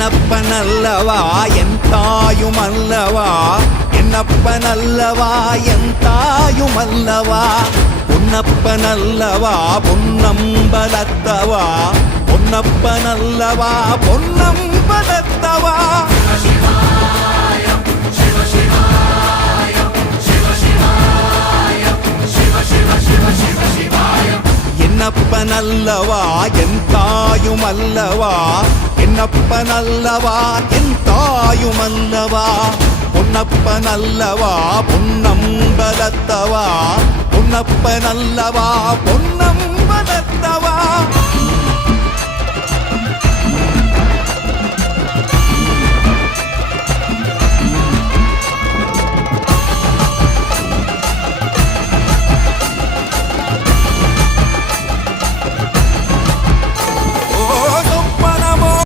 என்னப்பனல்லவா என் தாயுமல்லவா என்னப்பனல்லவா என் தாயுமல்லவா பொன்னப்பனல்லவா பொன்னம்பலத்தவா பொன்னப்பனல்லவா பொன்னம்பலத்தவா என்னப்பனல்லவா என் தாயுமல்லவா என்னப்பனல்லவா என் தாயுமல்லவா பொன்னப்பனல்லவா பொன்னம்பலத்தவா பொன்னப்பனல்லவா பொன்னம்பலத்தவா